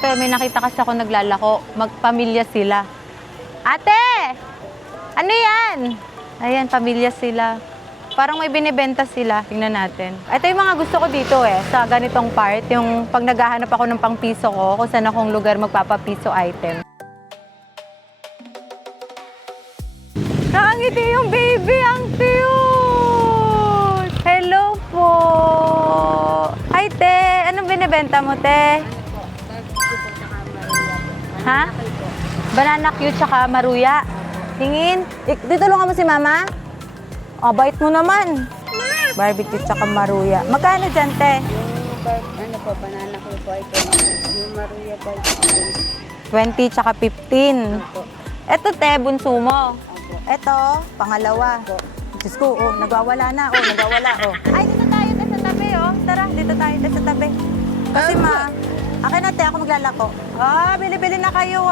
May nakita kasi ako naglalako. Magpamilya sila. Ate! Ano yan? Ayan, pamilya sila. Parang may binibenta sila. Tingnan natin. Ito yung mga gusto ko dito sa ganitong part. Yung pag naghahanap ako ng pang-piso ko, kung saan akong lugar magpapapiso item. Nakangiti yung baby, ang cute! Hello po! Hi, te! Anong binibenta mo, te? Ha? Banana cute tsaka maruya. Tingin. Dito tulungan mo si mama? Oh, bait mo naman. Barbecue tsaka maruya. Magkano dyan, te? Ano po, banana ko po ay 20. Yung maruya po ay 20 tsaka 15. Opo. Eto, te, bunso mo. Opo. Eto, pangalawa. Diyos ko, nagwawala na. Nagwawala. Ay, dito tayo, te, sa tabi, Tara, dito tayo, te, sa tabi. Kasi akin na, te, ako maglalako. Bili-bili na kayo,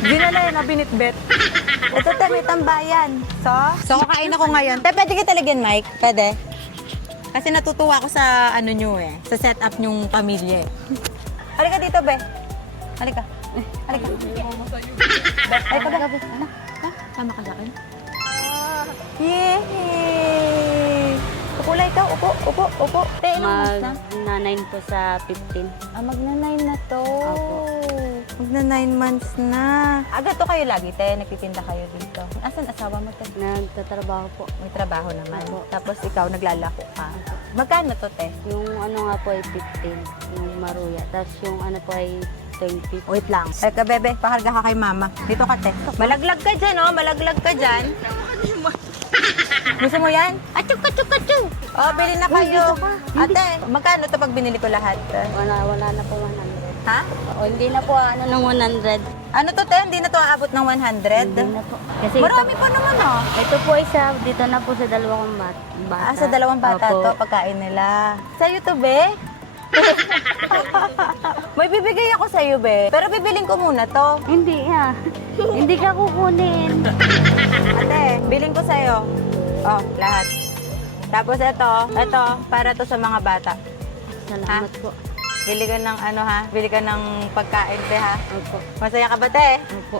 Dinala yan, binitbet. Ito, te, may tambayan. So, kakain ako ngayon. Te, pwede kita lagyan, Mike? Pwede? Kasi natutuwa ako sa, sa setup nyong pamilya. Halika dito, be. Halika. Halika. Halika, be. Anak, sama ka sa akin? Yay! Upo lang ikaw. Upo. Te, ilang months na? Mag-9 po sa 15. Magna-9 na to. Opo. Magna-9 months na. Agad to kayo lagi, te? Nagtitinda kayo dito. Asan asawa mo, te? Nagtatrabaho po. May trabaho naman. Opo. Tapos ikaw naglalako ka. Magkano to, te? Yung ano nga po ay 15. Yung maruya. Tapos yung ano po ay 20. Wait lang. Teka, bebe, pakarga ka kay mama. Dito ka, te. Malaglag ka dyan, Malaglag ka dyan. Gusto mo yan? Achuk! Bili na kayo. Ate, magkano to pag binili ko lahat? Wala na po 100. Ha? O hindi na po ng 100. Ano to, te? Hindi na to aabot ng 100? Hindi na po. Kasi Marami pa naman, ito po isa, dito na po sa dalawang bata. Sa dalawang bata Opo. to, pagkain nila. Sa'yo to, be? May bibigay ako sa'yo, be. Pero bibiling ko muna to. Hindi Hindi ka kukunin. Ate, biling ko sa'yo. Lahat. Tapos ito, para to sa mga bata. Salamat po. Bili ka ng bili ka ng pagkain, te, ha? Opo. Masaya ka ba, te? Opo.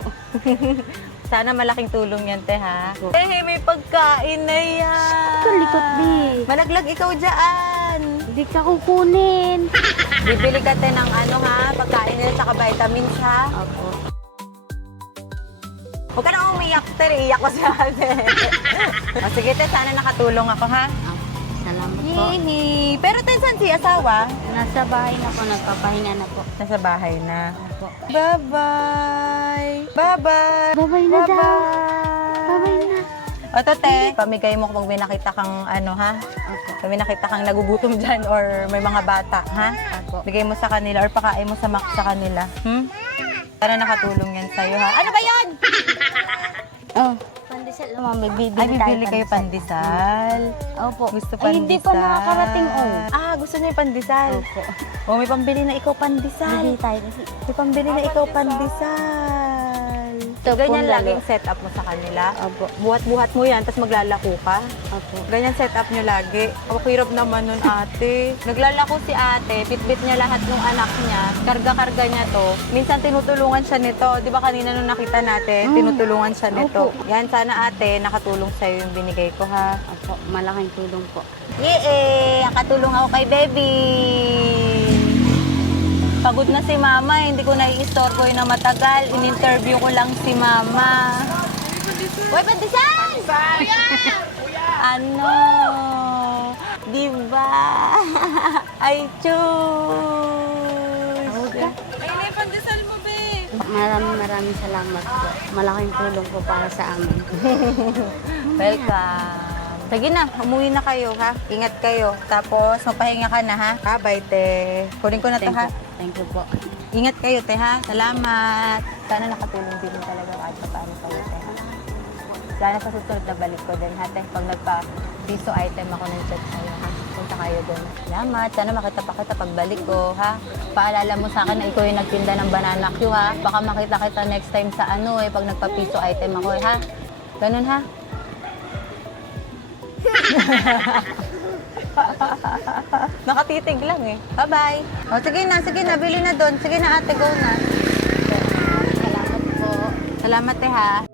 Sana malaking tulong yan, te, ha? May pagkain na yan. Ito, likot, di. Malaglag ikaw dyan. Hindi ka kukunin. Bibili ka, te, ng pagkain nila tsaka vitamins, ha? Opo. Huwag ka na umiyak, te. Iiyak ko sa ate. Sige, te, sana nakatulong ako, ha? Salamat po. Hihi. Pero, te, saan si asawa? Nasa bahay na po, nagpapahinga na po. Nasa bahay na. Opo. Bye-bye! Bye-bye! Babay na daw. Babay na. Ito, te, pamigay mo kapag may nakita kang Opo. Pag may nakita kang nagugutom dyan or may mga bata, ha? Opo. Bigay mo sa kanila or pakain mo sa kanila. Sana nakatulong yan sa'yo, ha? Ano ba yan? Oh. Pandesal naman, may bibili Ay, bibili kayo pandesal. Opo. Gusto Ay, hindi pa nakakarating, Gusto niyo yung pandesal? Opo. May pambili na ikaw pandesal. Bili tayo kasi. May pambili na ikaw pandesal. Ito, Ganyan pundalo. laging setup mo sa kanila. Opo. Buhat-buhat mo yan, tapos maglalako ka. Opo. Ganyan setup nyo lagi. Ako hirap naman nun, ate. Naglalako si ate, bitbit niya lahat ng anak niya. Karga-karga niya to. Minsan tinutulungan siya nito. Di ba kanina nung nakita natin, tinutulungan siya nito. Opo. Yan, sana ate, nakatulong sa'yo yung binigay ko, ha? Opo. Malaking tulong po. Yee! Nakatulong ako kay baby! Pagod na si mama, hindi ko nai-istorbo na matagal. In-interview ko lang si mama. Uy, pandesal! Ano? Diba? Ay, chus! Ay, pandesal mo, be! Maraming salamat po. Malaking tulong po para sa amin. Welcome. Sige na, umuwi na kayo, ha? Ingat kayo. Tapos, mapahinga ka na, ha? Bye, te. Kunin ko na to, ha? Thank you po. Ingat kayo, te, ha? Salamat. Sana nakatulong din talaga kahit pa paano kayo, te, ha? Sana sa susunod na balik ko din, ha, te? Pag nagpa-piso item ako ng chat sa'yo, ha? Punta kayo doon. Salamat. Sana makita pa kita pagbalik ko, ha? Paalala mo sa akin na ikaw yung nagtinda ng banana Q, ha? Baka makita kita next time sa pag nagpa-piso item ako, ha? Ganun, ha? Nakatitig lang eh. Bye-bye. O, sige na, bili na doon. Sige na ate, go na. Salamat po. Salamat ha.